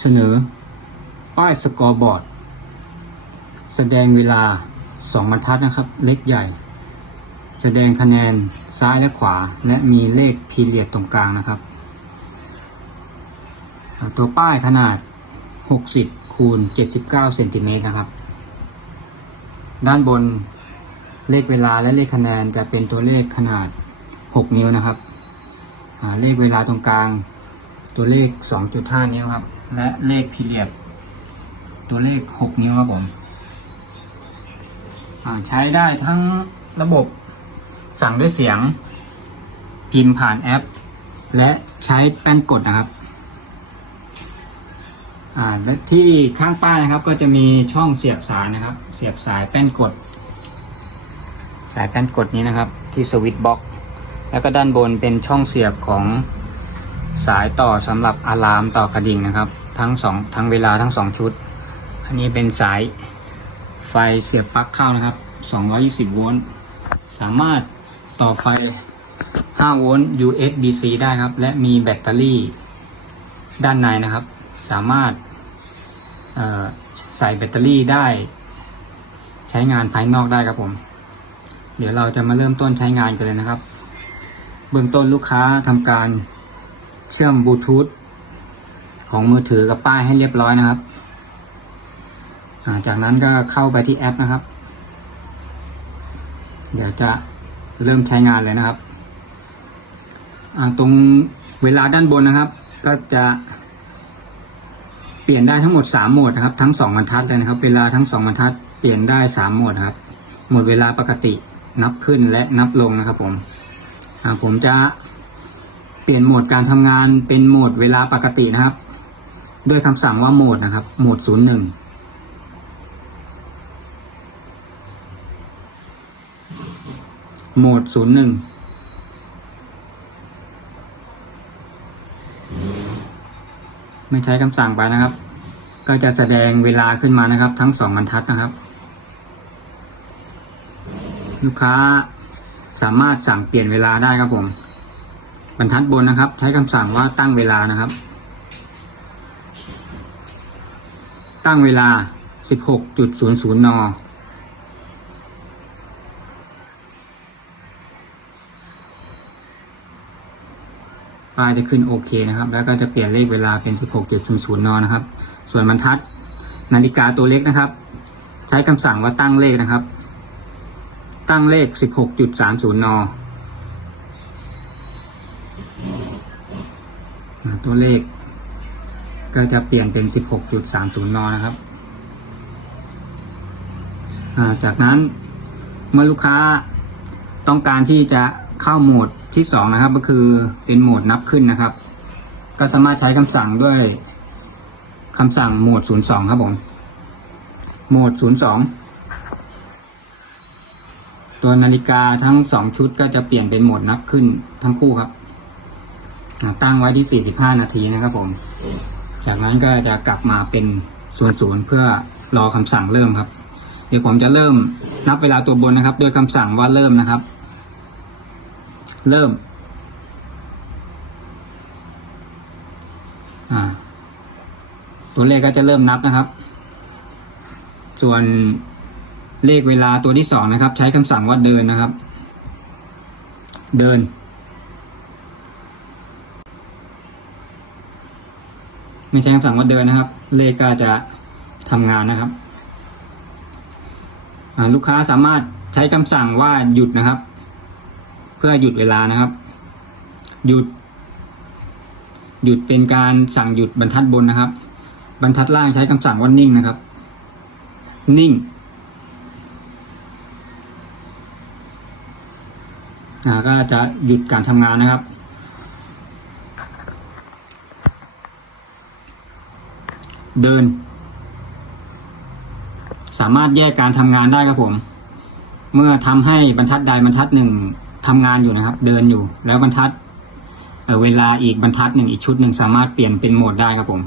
เสนอ ป้ายสกอร์บอร์ด แสดงเวลาสองบรรทัดนะครับ เล็กใหญ่ แสดงคะแนนซ้ายและขวา และมีเลขพีเรียดตรงกลางนะครับ ตัวป้ายขนาด 60คูณ79เซนติเมตรนะครับ ด้านบนเลขเวลาและเลขคะแนนจะเป็นตัวเลขขนาด 6 นิ้วนะครับ เลขเวลาตรงกลางตัวเลข 2.5 นิ้วครับ และเลขพีเรียดตัวเลข 6 นิ้วครับผมใช้ได้ทั้งระบบสั่งด้วยเสียง พิมพ์ผ่านแอป และใช้แป้นกดนะครับและที่ข้างป้ายนะครับก็จะมีช่องเสียบสายนะครับ เสียบสายแป้นกด สายแป้นกดนี้นะครับ ที่สวิตช์บ็อก แล้วก็ด้านบนเป็นช่องเสียบของสายต่อสำหรับอะลามต่อกระดิ่งนะครับ ทั้งสองทั้งเวลาทั้งสองชุด อันนี้เป็นสายไฟเสียบปลั๊กเข้านะครับ 220 โวลต์ สามารถต่อไฟ 5 โวลต์ USB-C ได้ครับ และมีแบตเตอรี่ด้านในนะครับ สามารถใส่แบตเตอรี่ได้ ใช้งานภายนอกได้ครับผม เดี๋ยวเราจะมาเริ่มต้นใช้งานกันเลยนะครับ เบื้องต้นลูกค้าทำการเชื่อมบลูทูธ ของมือถือกับป้ายให้เรียบร้อยนะครับจากนั้นก็เข้าไปที่แอปนะครับ เดี๋ยวจะเริ่มใช้งานเลยนะครับ ตรงเวลาด้านบนนะครับ ก็จะเปลี่ยนได้ทั้งหมด 3 โหมดนะครับ ทั้ง 2บรรทัดเลยนะครับ เวลาทั้ง 2บรรทัดเปลี่ยนได้ 3 โหมดนะครับโหมดเวลาปกตินับขึ้นและนับลงนะครับผมผมจะเปลี่ยนโหมดการทำงานเป็นโหมดเวลาปกตินะครับ ด้วยคำสั่งว่าโหมดนะครับ โหมด 01 โหมด 01ไม่ใช้คำสั่งไปนะครับ ก็จะแสดงเวลาขึ้นมานะครับ ทั้งสองบรรทัดนะครับ ลูกค้าสามารถสั่งเปลี่ยนเวลาได้ครับผม บรรทัดบนนะครับ ใช้คำสั่งว่าตั้งเวลานะครับ ตั้งเวลา 16.00 น ป้ายจะขึ้นโอเคนะครับ แล้วก็จะเปลี่ยนเลขเวลาเป็น 16.00 น นะครับ ส่วนบรรทัดนาฬิกาตัวเล็กนะครับ ใช้คำสั่งว่าตั้งเลขนะครับ ตั้งเลข 16.30 น ตัวเลข ก็จะเปลี่ยนเป็น 16.30 นนะครับ จากนั้นเมื่อลูกค้าต้องการที่จะเข้าโหมดที่สองนะครับ ก็คือเป็นโหมดนับขึ้นนะครับ ก็สามารถใช้คำสั่งด้วยคำสั่งโหมด 02 ครับผม โหมด 02 ตัวนาฬิกาทั้งสองชุดก็จะเปลี่ยนเป็นโหมดนับขึ้นทั้งคู่ครับตั้งไว้ที่ 45 นาทีนะครับผม จากนั้นก็จะกลับมาเป็น00เพื่อรอคำสั่งเริ่มครับ เดี๋ยวผมจะเริ่มนับเวลาตัวบนนะครับ โดยคำสั่งว่าเริ่มนะครับ เริ่มตัวเลขก็จะเริ่มนับนะครับ ส่วนเลขเวลาตัวที่สองนะครับ ใช้คำสั่งว่าเดินนะครับ เดิน ไม่ใช่คำสั่งว่าเดินนะครับ เลขก็จะทำงานนะครับลูกค้าสามารถใช้คำสั่งว่าหยุดนะครับ เพื่อหยุดเวลานะครับ หยุด หยุดเป็นการสั่งหยุดบรรทัดบนนะครับ บรรทัดล่างใช้คำสั่งว่านิ่งนะครับ นิ่งก็จะหยุดการทำงานนะครับ เดิน สามารถแยกการทำงานได้ครับผม เมื่อทำให้บรรทัดใดบรรทัดหนึ่งทำงานอยู่นะครับ เดินอยู่ แล้วบรรทัดเเวลาอีกบรรทัดหนึ่งอีกชุดหนึ่งสามารถเปลี่ยนเป็นโหมดได้ครับผม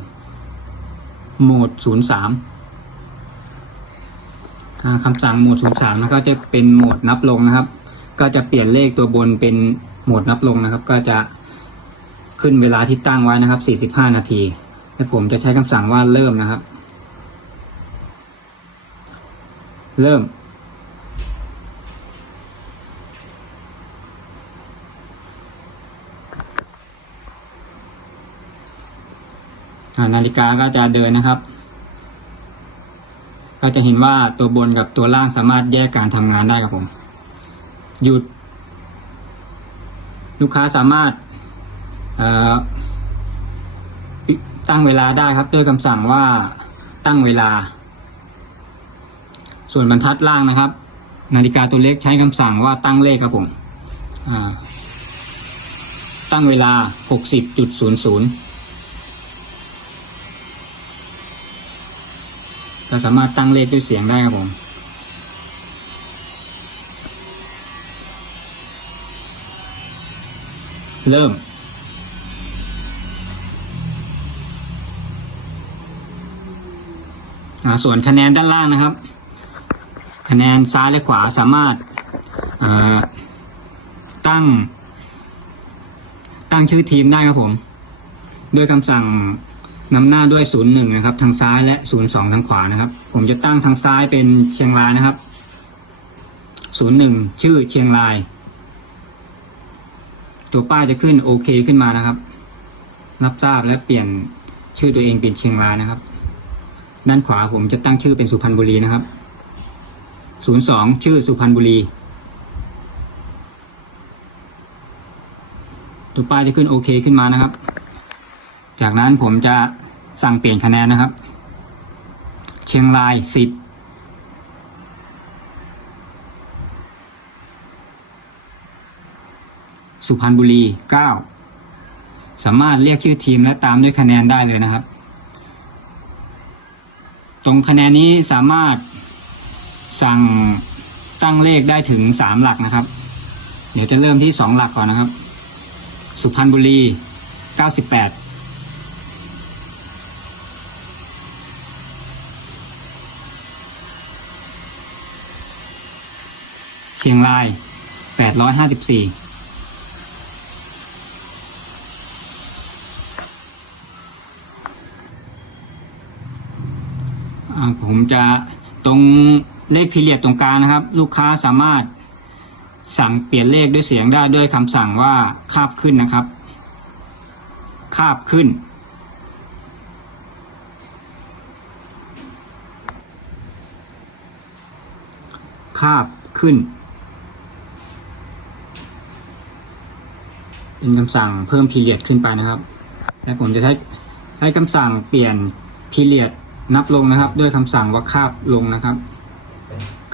โหมดศูนย์สามคำสั่งโหมดศูนย์สามก็จะเป็นโหมดนับลงนะครับ ก็จะเปลี่ยนเลขตัวบนเป็นโหมดนับลงนะครับ ก็จะขึ้นเวลาที่ตั้งไว้นะครับ 45 นาที และผมจะใช้คำสั่งว่าเริ่มนะครับ เริ่ม นาฬิกาก็จะเดินนะครับ ก็จะเห็นว่าตัวบนกับตัวล่างสามารถแยกการทำงานได้ครับผม หยุด ลูกค้าสามารถอ่อ ตั้งเวลาได้ครับด้วยคำสั่งว่าตั้งเวลา ส่วนบรรทัดล่างนะครับ นาฬิกาตัวเล็กใช้คำสั่งว่าตั้งเลขครับผมตั้งเวลา 60.00ก็สามารถตั้งเลขด้วยเสียงได้ครับผมเริ่ม อ่า ส่วนคะแนนด้านล่างนะครับ คะแนนซ้ายและขวาสามารถาตั้ง ตั้งชื่อทีมได้ครับผม ด้วยคำสั่งนำหน้าด้วย 01 นะครับ ทางซ้ายและ 02 ทางขวานะครับ ผมจะตั้งทางซ้ายเป็นเชียงรายนะครับ 01 ชื่อเชียงราย ตัวป้ายจะขึ้นโอเคขึ้นมานะครับ รับทราบและเปลี่ยนชื่อตัวเองเป็นเชียงรายนะครับ ด้านขวาผมจะตั้งชื่อเป็นสุพรรณบุรีนะครับ 02 ชื่อสุพรรณบุรี ตัวป้ายจะขึ้นโอเคขึ้นมานะครับ จากนั้นผมจะสั่งเปลี่ยนคะแนนนะครับ เชียงรายสิบสุพรรณบุรีเก้าสามารถเรียกชื่อทีมและตามด้วยคะแนนได้เลยนะครับ ตรงคะแนนนี้สามารถสั่งตั้งเลขได้ถึงสามหลักนะครับ เดี๋ยวจะเริ่มที่สองหลักก่อนนะครับ สุพรรณบุรีเก้าสิบแปดเชียงราย854อ่าสิบสี่ ผมจะตรงเลขพิเรียดตรงกลางนะครับ ลูกค้าสามารถสั่งเปลี่ยนเลขด้วยเสียงได้ด้วยคำสั่งว่าคาบขึ้นนะครับ คาบขึ้น คาบขึ้น เป็นคำสั่งเพิ่มพีเรียดขึ้นไปนะครับ และผมจะใช้ใช้คำสั่งเปลี่ยนพีเรียด นับลงนะครับ ด้วยคำสั่งว่าคาบลงนะครับ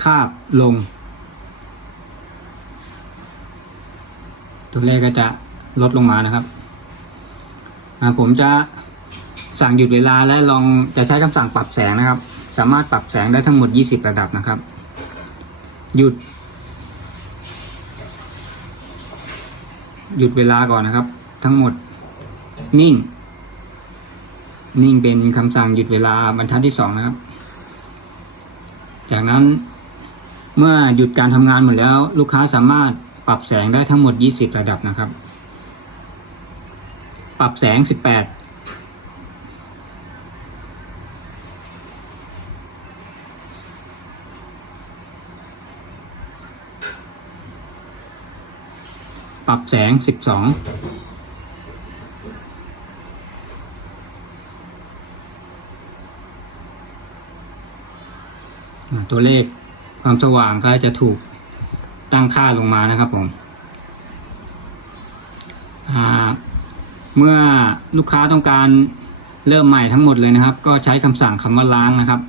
คาบลง ตัวเลขก็จะลดลงมานะครับผมจะสั่งหยุดเวลาและลองจะใช้คำสั่งปรับแสงนะครับ สามารถปรับแสงได้ทั้งหมด 20 ระดับนะครับ หยุด หยุดเวลาก่อนนะครับ ทั้งหมดนิ่ง นิ่งเป็นคำสั่งหยุดเวลาบรรทัดที่สองนะครับ จากนั้นเมื่อหยุดการทำงานหมดแล้ว ลูกค้าสามารถปรับแสงได้ทั้งหมด 20 ระดับนะครับ ปรับแสง 18ปรับแสง 12 ตัวเลขความสว่างก็จะถูกตั้งค่าลงมานะครับผมเมื่อลูกค้าต้องการเริ่มใหม่ทั้งหมดเลยนะครับ ก็ใช้คำสั่งคำว่าล้างนะครับ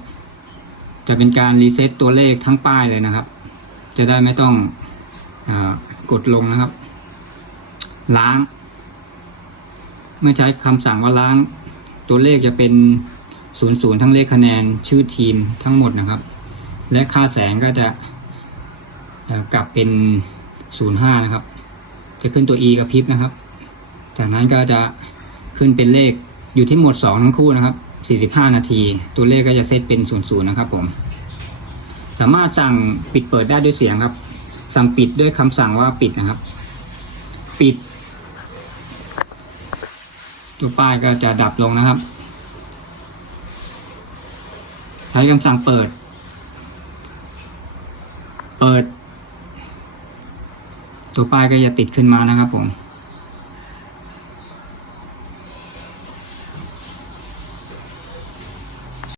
จะเป็นการรีเซ็ตตัวเลขทั้งป้ายเลยนะครับ จะได้ไม่ต้องอกดลงนะครับ ล้าง เมื่อใช้คำสั่งว่าล้าง ตัวเลขจะเป็นศูนย์ศูนย์ทั้งเลขคะแนนชื่อทีมทั้งหมดนะครับ และค่าแสงก็จะกลับเป็น 05 นะครับ จะขึ้นตัว e กับพริบนะครับ จากนั้นก็จะขึ้นเป็นเลขอยู่ที่หมวด 2 ทั้งคู่นะครับ 45 นาที ตัวเลขก็จะเซตเป็น 00 นะครับผม สามารถสั่งปิดเปิดได้ด้วยเสียงครับ สั่งปิดด้วยคำสั่งว่าปิดนะครับ ปิด ตัวป้ายก็จะดับลงนะครับ ใช้คำสั่งเปิด เปิด ตัวป้ายก็จะติดขึ้นมานะครับผม